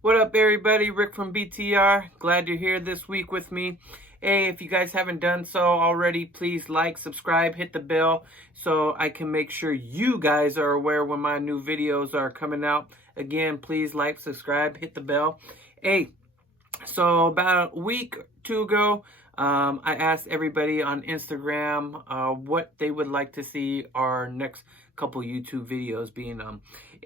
What up, everybody? Rick from BTR. Glad you're here this week with me. Hey, if you guys haven't done so already, please like, subscribe, hit the bell so I can make sure you guys are aware when my new videos are coming out. Again, please like, subscribe, hit the bell. Hey, so about a week or two ago, I asked everybody on Instagram what they would like to see our next couple YouTube videos being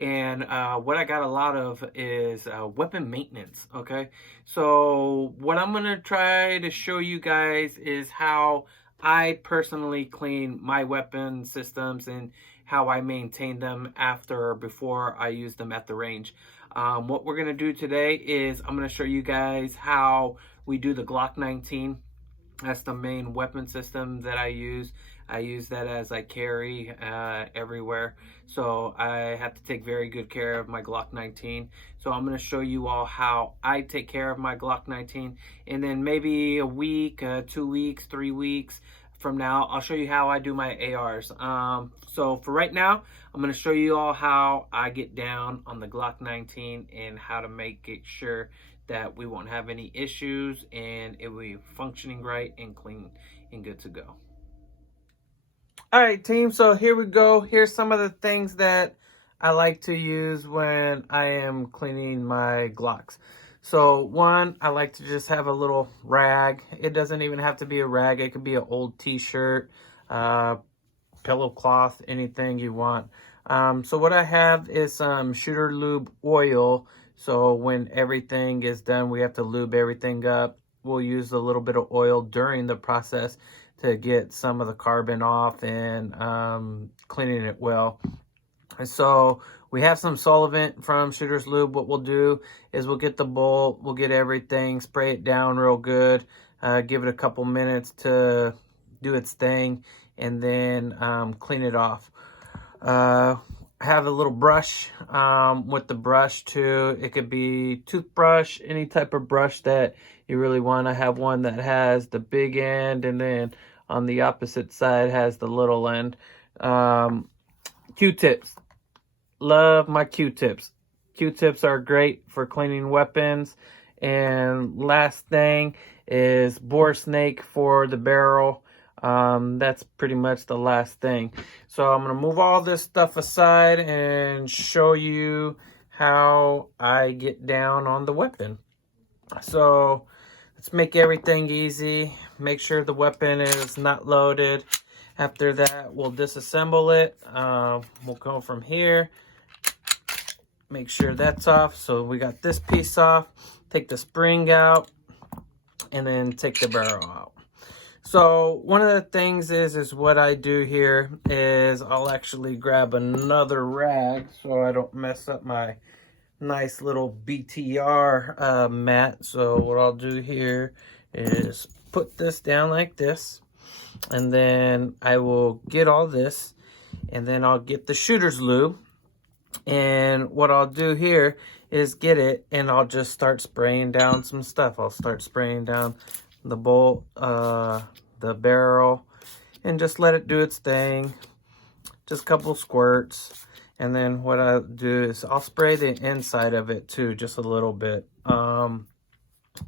and what I got a lot of is weapon maintenance. Okay, so what I'm gonna try to show you guys is how I personally clean my weapon systems and how I maintain them after or before I use them at the range. What we're going to do today is I'm going to show you guys how we do the Glock 19. That's the main weapon system that I use. I use that as I carry everywhere. So I have to take very good care of my Glock 19. So I'm going to show you all how I take care of my Glock 19. And then maybe a week, 2 weeks, 3 weeks from now, I'll show you how I do my ARs. So for right now, I'm going to show you all how I get down on the Glock 19 and how to make it sure that we won't have any issues and it will be functioning right and clean and good to go. All right, team, so here we go. Here's some of the things that I like to use when I am cleaning my Glocks. So one, I like to just have a little rag. It doesn't even have to be a rag. It could be an old t-shirt, pillow cloth, anything you want. So what I have is some shooter lube oil. So when everything is done, we have to lube everything up. We'll use a little bit of oil during the process to get some of the carbon off and cleaning it well. And so we have some solvent from Shooter's Lube. What we'll do is we'll get the bolt, we'll get everything, spray it down real good, give it a couple minutes to do its thing, and then clean it off. Have a little brush with the brush too. It could be toothbrush, any type of brush that you really want. I have one that has the big end, and then on the opposite side has the little end. Q-tips. Love my Q-tips. Q-tips are great for cleaning weapons. And last thing is bore snake for the barrel. That's pretty much the last thing. So I'm going to move all this stuff aside and show you how I get down on the weapon. So let's make everything easy. Make sure the weapon is not loaded. After that, we'll disassemble it. We'll go from here. Make sure that's off. So we got this piece off. Take the spring out and then take the barrel out. So one of the things is what I do here is I'll actually grab another rag so I don't mess up my nice little BTR mat. So what I'll do here is put this down like this, and then I will get all this, and then I'll get the Shooter's Lube. And what I'll do here is get it, and I'll just start spraying down some stuff. I'll start spraying down the bolt, the barrel, and just let it do its thing. Just a couple squirts. And then what I'll do is I'll spray the inside of it too, just a little bit. And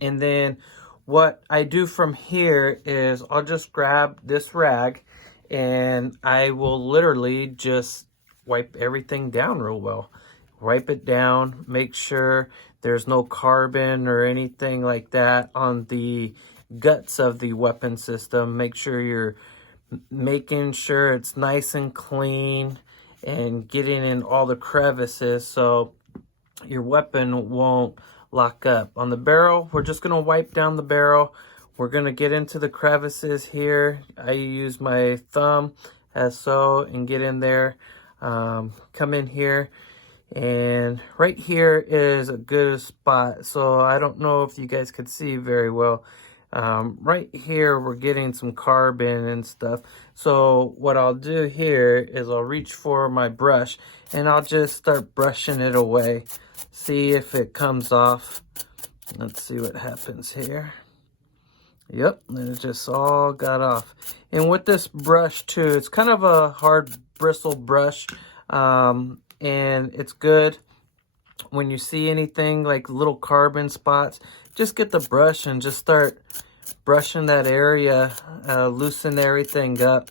then what I do from here is I'll just grab this rag and I will literally just wipe everything down real well. Wipe it down, make sure there's no carbon or anything like that on the guts of the weapon system. Make sure you're making sure it's nice and clean and getting in all the crevices so your weapon won't lock up. On the barrel, we're just going to wipe down the barrel. We're going to get into the crevices here. I use my thumb as so and get in there. Come in here, and right here is a good spot. So I don't know if you guys could see very well. Right here we're getting some carbon and stuff. So what I'll do here is I'll reach for my brush and I'll just start brushing it away. See if it comes off. Let's see what happens here. Yep, and it just all got off. And with this brush too, it's kind of a hard bristle brush, and it's good when you see anything like little carbon spots, just get the brush and just start brushing that area, loosen everything up.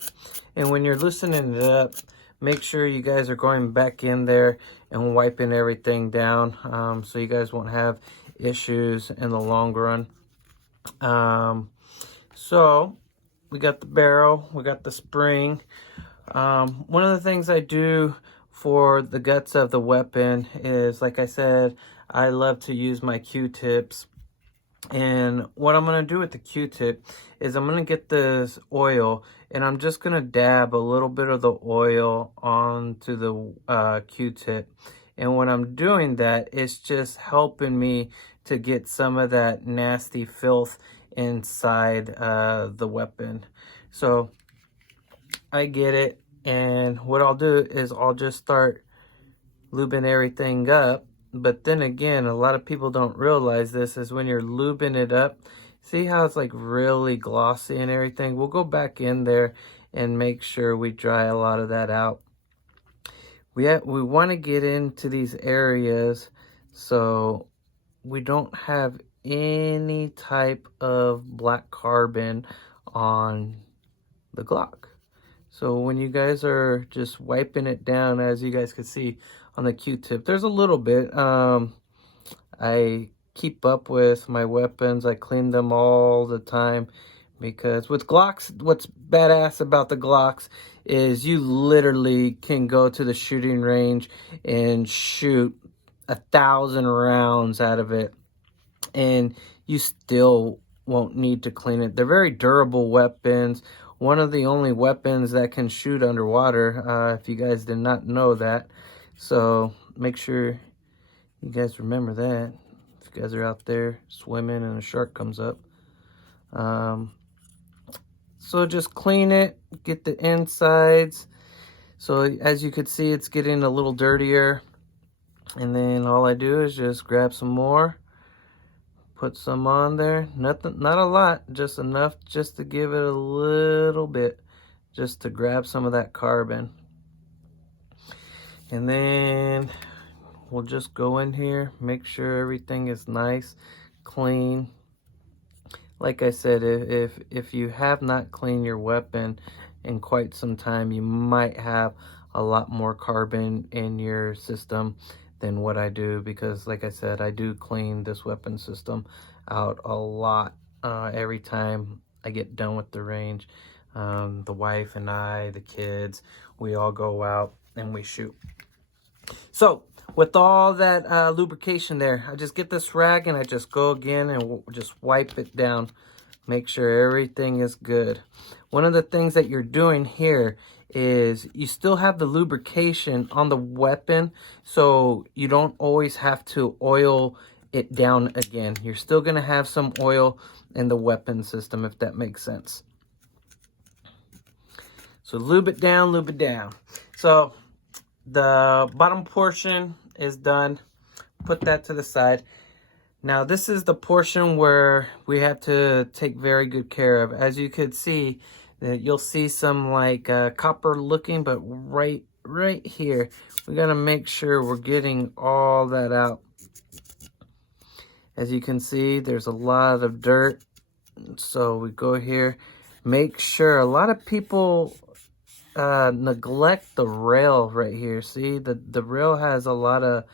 And when you're loosening it up, make sure you guys are going back in there and wiping everything down, so you guys won't have issues in the long run. So we got the barrel, we got the spring. One of the things I do for the guts of the weapon is, like I said, I love to use my Q-tips. And what I'm going to do with the Q-tip is I'm going to get this oil and I'm just going to dab a little bit of the oil onto the Q-tip. And when I'm doing that, it's just helping me to get some of that nasty filth inside the weapon. So I get it, and what I'll do is I'll just start lubing everything up. But then again, a lot of people don't realize this, is when you're lubing it up, see how it's like really glossy and everything? We'll go back in there and make sure we dry a lot of that out. We want to get into these areas so we don't have any type of black carbon on the Glock. So when you guys are just wiping it down, as you guys can see on the Q-tip, there's a little bit. I keep up with my weapons. I clean them all the time, because with Glocks, what's badass about the Glocks is you literally can go to the shooting range and shoot 1,000 rounds out of it, and you still won't need to clean it. They're very durable weapons. One of the only weapons that can shoot underwater, if you guys did not know that. So make sure you guys remember that if you guys are out there swimming and a shark comes up. So just clean it, get the insides. So as you can see, it's getting a little dirtier. And then all I do is just grab some more, put some on there. Nothing, not a lot, just enough just to give it a little bit, just to grab some of that carbon. And then we'll just go in here, make sure everything is nice, clean. Like I said, if you have not cleaned your weapon in quite some time, you might have a lot more carbon in your system than what I do, because like I said, I do clean this weapon system out a lot every time I get done with the range. The wife and I, the kids, we all go out and we shoot. So with all that lubrication there, I just get this rag and I just go again and just wipe it down. Make sure everything is good. One of the things that you're doing here is you still have the lubrication on the weapon, so you don't always have to oil it down again. You're still going to have some oil in the weapon system, if that makes sense. So lube it down, lube it down. So the bottom portion is done. Put that to the side. Now this is the portion where we have to take very good care of. As you could see, that you'll see some like copper looking, but right here, we gotta make sure we're getting all that out. As you can see, there's a lot of dirt. So we go here, make sure. A lot of people neglect the rail right here. See, the rail has a lot of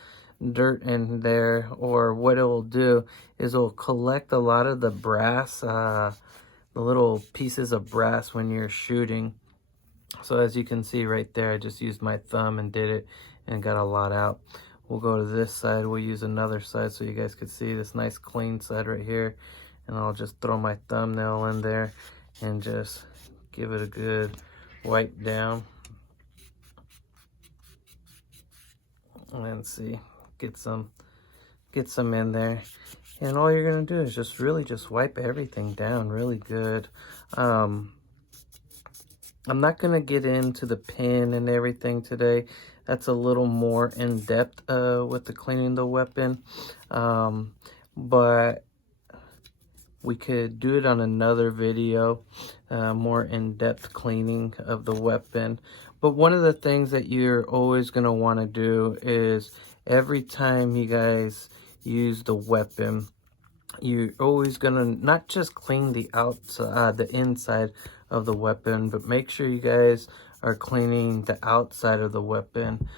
dirt in there, or what it will do is it will collect a lot of the brass, the little pieces of brass when you're shooting. So as you can see right there, I just used my thumb and did it and got a lot out. We'll go to this side. We'll use another side so you guys could see this nice clean side right here. And I'll just throw my thumbnail in there and just give it a good wipe down. And see, get some in there. And all you're gonna do is just really just wipe everything down really good. I'm not gonna get into the pin and everything today. That's a little more in depth with the cleaning the weapon. But we could do it on another video, more in-depth cleaning of the weapon. But one of the things that you're always going to want to do is every time you guys use the weapon, you're always going to not just clean the outside, the inside of the weapon, but make sure you guys are cleaning the outside of the weapon.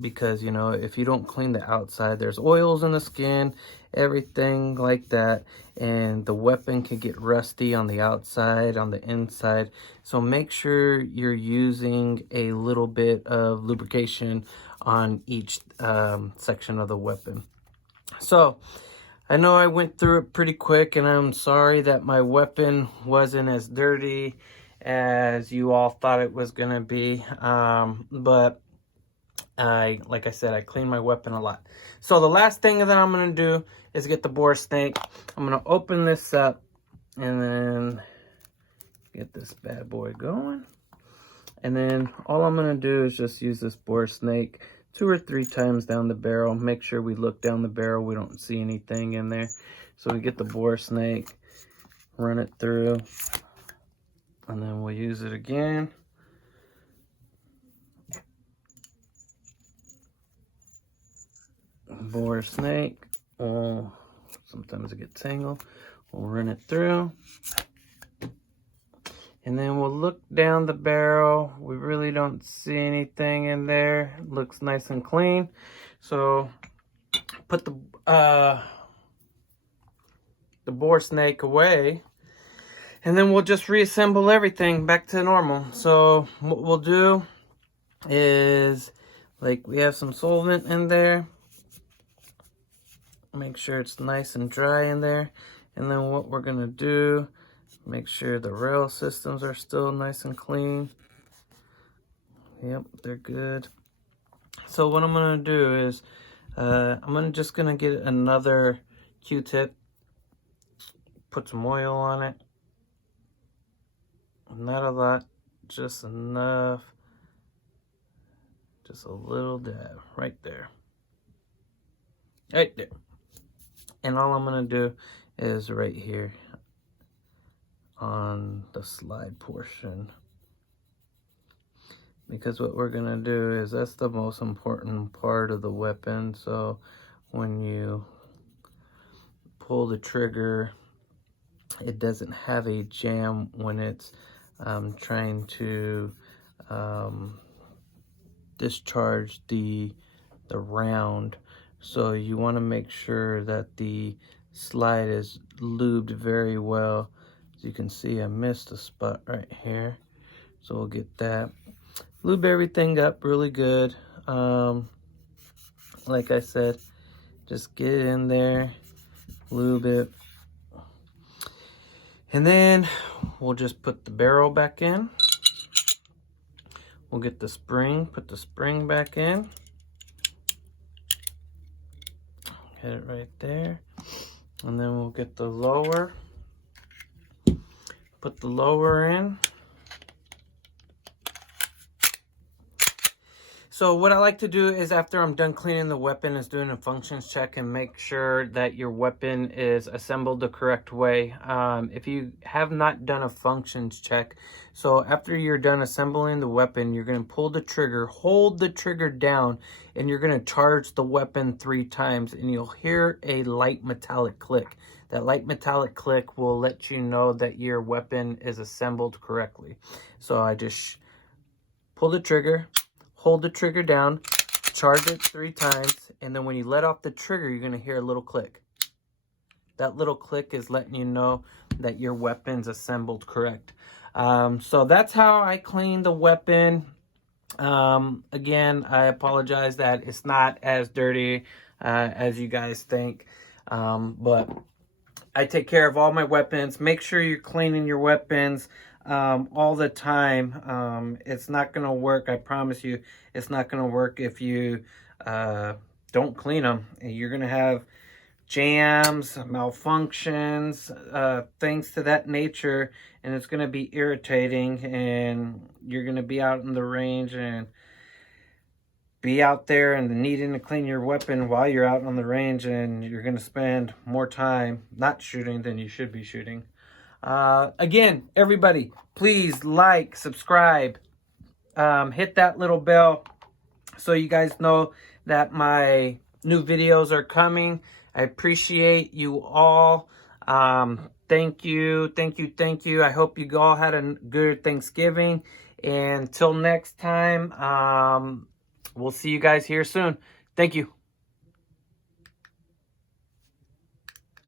Because, you know, if you don't clean the outside, there's oils in the skin, everything like that, and the weapon can get rusty on the outside, on the inside. So make sure you're using a little bit of lubrication on each section of the weapon. So I know I went through it pretty quick, and I'm sorry that my weapon wasn't as dirty as you all thought it was gonna be, but like I said, I clean my weapon a lot. So the last thing that I'm going to do is get the bore snake. I'm going to open this up and then get this bad boy going. And then all I'm going to do is just use this bore snake 2 or 3 times down the barrel. Make sure we look down the barrel. We don't see anything in there. So we get the bore snake, run it through, and then we'll use it again. Bore snake. Sometimes it gets tangled. We'll run it through, and then we'll look down the barrel. We really don't see anything in there. It looks nice and clean. So put the bore snake away, and then we'll just reassemble everything back to normal. So what we'll do is, like, we have some solvent in there. Make sure it's nice and dry in there. And then what we're going to do, make sure the rail systems are still nice and clean. Yep, they're good. So what I'm going to do is, I'm just going to get another Q-tip, put some oil on it. Not a lot, just enough. Just a little dab right there. Right there. And all I'm going to do is right here on the slide portion. Because what we're going to do is, that's the most important part of the weapon. So when you pull the trigger, it doesn't have a jam when it's trying to discharge the round. So you want to make sure that the slide is lubed very well. As you can see, I missed a spot right here. So we'll get that. Lube everything up really good. Like I said, just get it in there, lube it. And then we'll just put the barrel back in. We'll get the spring, put the spring back in. Hit it right there. And then we'll get the lower. Put the lower in. So what I like to do is, after I'm done cleaning the weapon, is doing a functions check and make sure that your weapon is assembled the correct way. If you have not done a functions check, so after you're done assembling the weapon, you're going to pull the trigger, hold the trigger down, and you're going to charge the weapon 3 times, and you'll hear a light metallic click. That light metallic click will let you know that your weapon is assembled correctly. So I just pull the trigger, hold the trigger down, charge it 3 times, and then when you let off the trigger, you're going to hear a little click. That little click is letting you know that your weapon's assembled correct. So that's how I clean the weapon. Again, I apologize that it's not as dirty as you guys think, but I take care of all my weapons. Make sure you're cleaning your weapons all the time. It's not going to work. I promise you, it's not going to work if you don't clean them. You're going to have jams, malfunctions, things to that nature, and it's going to be irritating, and you're going to be out in the range and be out there and needing to clean your weapon while you're out on the range, and you're going to spend more time not shooting than you should be shooting. Again, everybody, please like, subscribe, hit that little bell so you guys know that my new videos are coming. I appreciate you all. Thank you, thank you, thank you. I hope you all had a good Thanksgiving. And until next time, we'll see you guys here soon. Thank you.